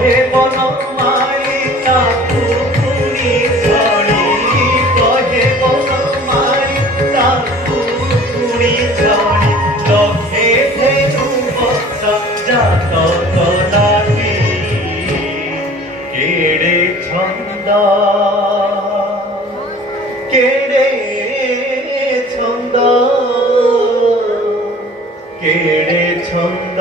কহে বনমালী তাকু পুরি ঝড়ি কহে বনমালী তাকু পুরি ঝড়ি লক্ষে ধেনু বৎস জাত কলাটি কেড়ে ছন্দ কেড়ে ছন্দ কেড়ে ছন্দ